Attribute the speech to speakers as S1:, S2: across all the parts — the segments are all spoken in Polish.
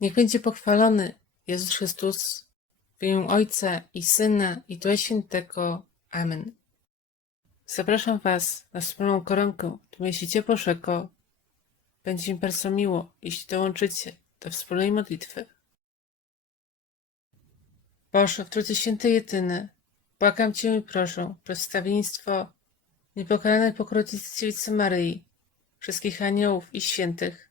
S1: Niech będzie pochwalony Jezus Chrystus w imię Ojca i Syna i Ducha Świętego. Amen. Zapraszam Was na wspólną koronkę do miesięcia Bożego. Będzie mi bardzo miło, jeśli dołączycie do wspólnej modlitwy. Boże, w Trójcy Święty Jedyny, błagam Cię i proszę, przedstawieństwo niepokalanej pokrowicy Dziewicy Maryi, wszystkich aniołów i świętych,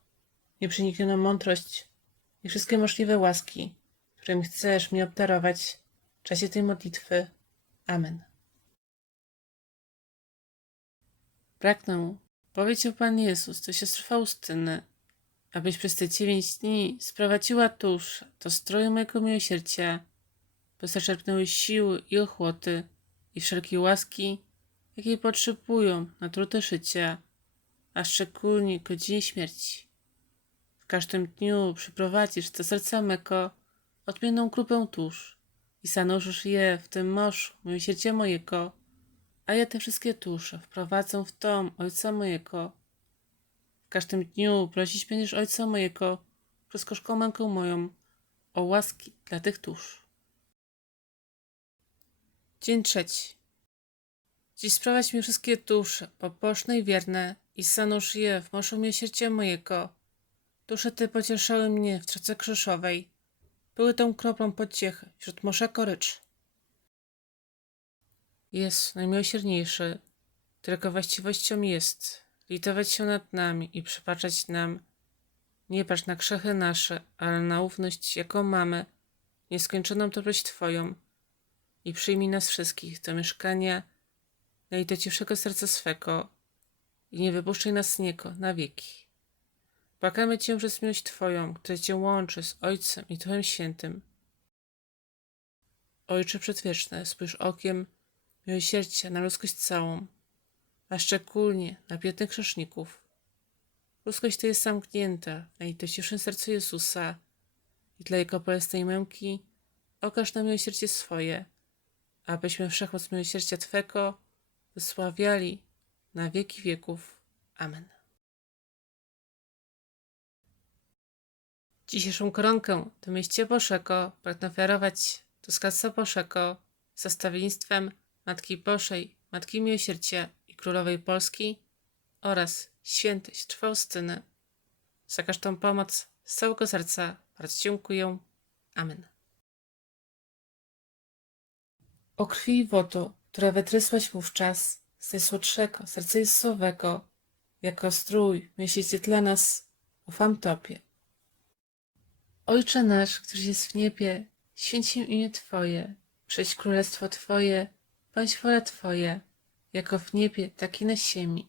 S1: nieprzeniknioną mądrość i wszystkie możliwe łaski, którymi chcesz mi obdarować w czasie tej modlitwy. Amen. Pragnę, powiedział Pan Jezus do siostry Faustyny, abyś przez te dziewięć dni sprowadziła tuż do stroju mojego miłosierdzia, by zaczerpnęły siły i ochłoty i wszelkie łaski, jakiej potrzebują na trudne życia, a szczególnie godzinie śmierci. Każdym dniu przyprowadzisz do serca mego odmienną grupę dusz i zanurzysz je w tym morzu miłosierdzia mojego, a ja te wszystkie dusze wprowadzę w dom Ojca mojego. W każdym dniu prosić będziesz Ojca mojego przez gorzką mękę moją o łaski dla tych dusz. Dzień trzeci. Dziś sprowadź mi wszystkie dusze, pobożne i wierne, i zanurz je w morzu miłosierdzia mojego. Dusze te pocieszały mnie w drodze krzyżowej. Były tą kroplą pociechy wśród morza gorycz. Jest najmiłosierniejszy, którego właściwością jest litować się nad nami i przebaczać nam. Nie patrz na grzechy nasze, ale na ufność, jaką mamy, nieskończoną dobroć Twoją. I przyjmij nas wszystkich do mieszkania najdociwszego serca swego i nie wypuszczaj nas z niego na wieki. Błagamy Cię przez miłość Twoją, która Cię łączy z Ojcem i Duchem Świętym. Ojcze Przedwieczny, spójrz okiem miłosierdzia na ludzkość całą, a szczególnie na biednych grzeszników. Ludzkość ta jest zamknięta w najdociwszym sercu Jezusa i dla Jego bolesnej męki okaż nam miłosierdzie swoje, abyśmy wszechmoc miłosierdzia Twego wysławiali na wieki wieków. Amen. Dzisiejszą koronkę do mieście Bożego pragnę ofiarować Skarbca Bożego z zastawieństwem Matki Bożej, Matki Miłosierdzia i Królowej Polski oraz świętej siostry Faustyny. Za każdą pomoc z całego serca bardzo dziękuję. Amen. O krwi i wodu, które wytrysłaś wówczas z najsłodszego serca Jezusowego, jako strój miesięcy dla nas, ufam Tobie. Ojcze nasz, któryś jest w niebie, święć się imię Twoje, przyjdź królestwo Twoje, bądź wola Twoja, jako w niebie, tak i na ziemi.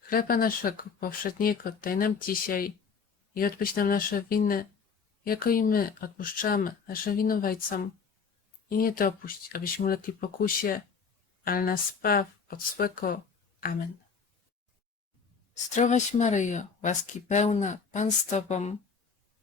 S1: Chleba naszego powszedniego daj nam dzisiaj i odpuść nam nasze winy, jako i my odpuszczamy naszym winowajcom. I nie dopuść, abyśmy ulegli pokusie, ale nas zbaw od złego. Amen. Zdrowaś Maryjo, łaski pełna, Pan z Tobą,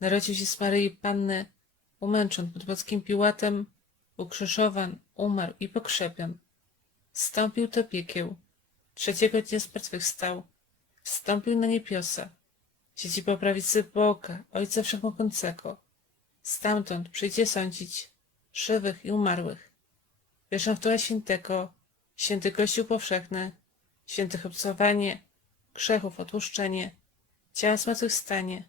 S1: narodził się z Maryi Panny, umęczon pod Polskim Piłatem, ukrzyżowan, umarł i pogrzebion. Wstąpił do piekieł, trzeciego dnia zmartwychwstał, wstąpił na niebiosa, siedzi po prawicy Boga, Ojca Wszechmogącego. Stamtąd przyjdzie sądzić żywych i umarłych. Wierzę w Ducha Świętego, święty Kościół powszechny, świętych obcowanie, grzechów odłuszczenie, ciała zmartwychwstanie,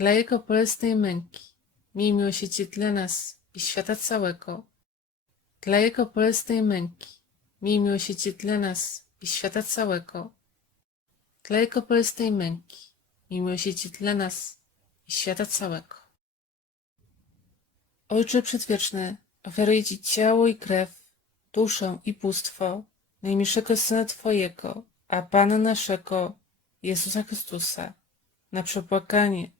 S1: Dla Jego bolesnej męki, miej miłosierdzie dla nas i świata całego. Dla Jego bolesnej męki, miej miłosierdzie dla nas i świata całego. Dla Jego bolesnej męki, miej miłosierdzie dla nas i świata całego. Ojcze Przedwieczny, ofiaruję Ci ciało i krew, duszę i bóstwo najmilszego Syna Twojego, a Pana naszego, Jezusa Chrystusa, na przepłakanie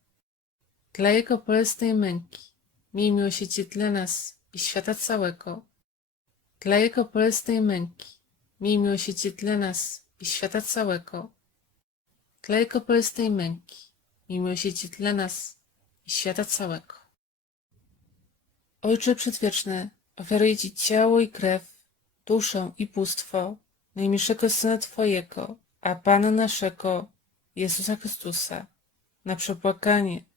S1: Dla Jego bolesnej męki, miej miłosierdzie dla nas i świata całego. Dla Jego bolesnej męki, miej miłosierdzie dla nas i świata całego. Dla Jego bolesnej męki, miej miłosierdzie dla nas i świata całego. Ojcze Przedwieczny, ofiaruję Ci ciało i krew, duszę i bóstwo najmilszego Syna Twojego, a Pana naszego, Jezusa Chrystusa, na przepłakanie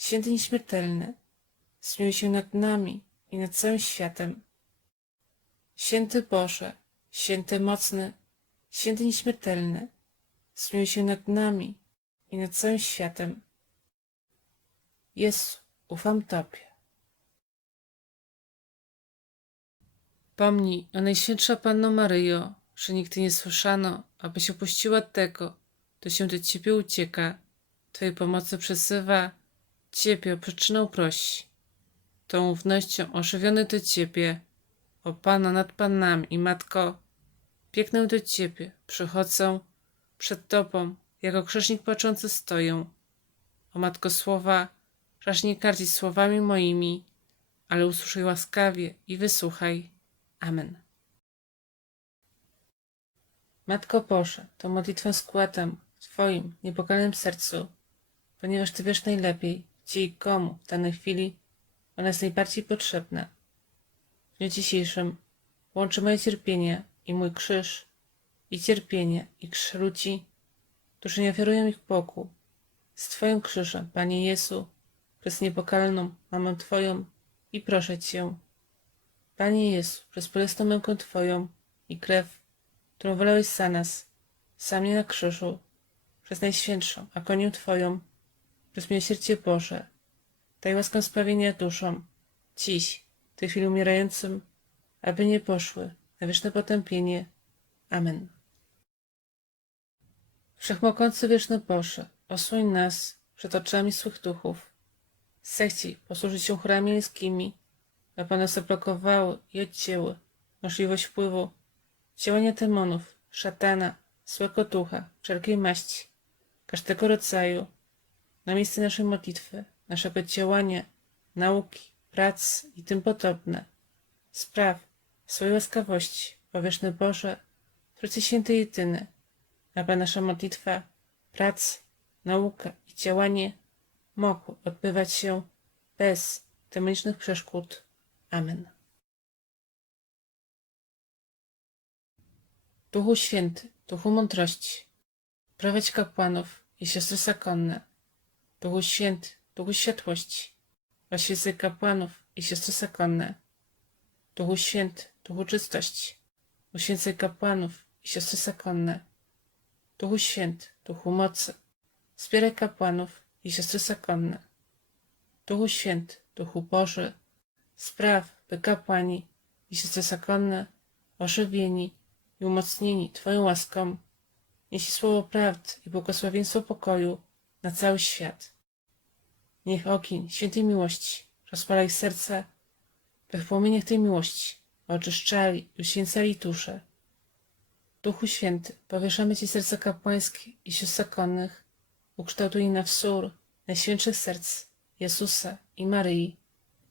S1: święty nieśmiertelny, zmiłuj się nad nami i nad całym światem. Święty Boże, święty mocny, święty nieśmiertelny, zmiłuj się nad nami i nad całym światem. Jezu, ufam Tobie. Pomnij, o Najświętsza Panno Maryjo, że nigdy nie słyszano, abyś opuściła tego, kto się do Ciebie ucieka, Twojej pomocy przesywa, Ciebie o przyczynę. Tą ufnością ożywiony do Ciebie, o Pana nad Panami i Matko, biegnę do Ciebie, przychodzę przed Tobą, jako grzesznik płaczący stoję. O Matko Słowa, raż nie kardzić słowami moimi, ale usłyszaj łaskawie i wysłuchaj. Amen. Matko Boże, tą modlitwę składam w Twoim niepokalanym sercu, ponieważ Ty wiesz najlepiej, i komu w danej chwili ona jest najbardziej potrzebna. W dniu dzisiejszym łączę moje cierpienie i mój krzyż, i cierpienie, i krzyż ludzi, którzy nie ofiarują ich Bogu, z Twoim krzyżem, Panie Jezu, przez niepokalną Mamę Twoją i proszę Cię, Panie Jezu, przez bolesną mękę Twoją i krew, którą wylałeś za nas, za mnie na krzyżu, przez Najświętszą agonię Twoją, przez miłosierdzie Boże, daj łaskę sprawienia duszom, dziś, w tej chwili umierającym, aby nie poszły na wieczne potępienie. Amen. Wszechmogący wieczny Boże, osłoń nas przed oczami złych duchów. Zechciej posłużyć się chórami miejskimi, aby one zablokowały i odcięły możliwość wpływu działania demonów, szatana, złego ducha, wszelkiej maści, każdego rodzaju, na miejsce naszej modlitwy, naszego działania, nauki, prac i tym podobne. Spraw swojej łaskawości, powieszny Boże, Trójcy Święty Jedyny, aby nasza modlitwa, prac, nauka i działanie mogły odbywać się bez demonicznych przeszkód. Amen. Duchu Święty, Duchu Mądrości, prowadź kapłanów i siostry zakonne. Duchu Święty, Duchu Światłości, oświecaj kapłanów i siostry zakonne. Duchu Święty, Duchu Czystości, uświęcaj kapłanów i siostry zakonne. Duchu Święty, Duchu Mocy, wspieraj kapłanów i siostry zakonne. Duchu Święty, Duchu Boży, spraw, by kapłani i siostry zakonne, ożywieni i umocnieni Twoją łaską, niesie słowo prawdy i błogosławieństwo pokoju na cały świat. Niech ogień świętej miłości rozpala ich serca, by w płomieniach tej miłości oczyszczali i uświęcali dusze. Duchu Święty, powieszamy Ci serca kapłańskie i sióstr ukształtuj na wzór najświętszych serc Jezusa i Maryi.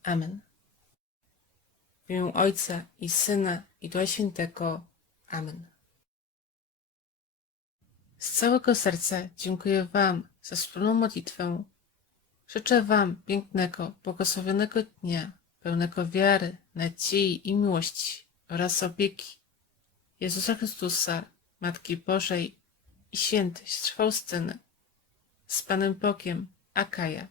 S1: Amen. W imię Ojca i Syna i Ducha Świętego. Amen. Z całego serca dziękuję Wam za wspólną modlitwę. Życzę Wam pięknego, błogosławionego dnia, pełnego wiary, nadziei i miłości oraz opieki Jezusa Chrystusa, Matki Bożej i świętej Faustyny, z Panem Bogiem, Akaja.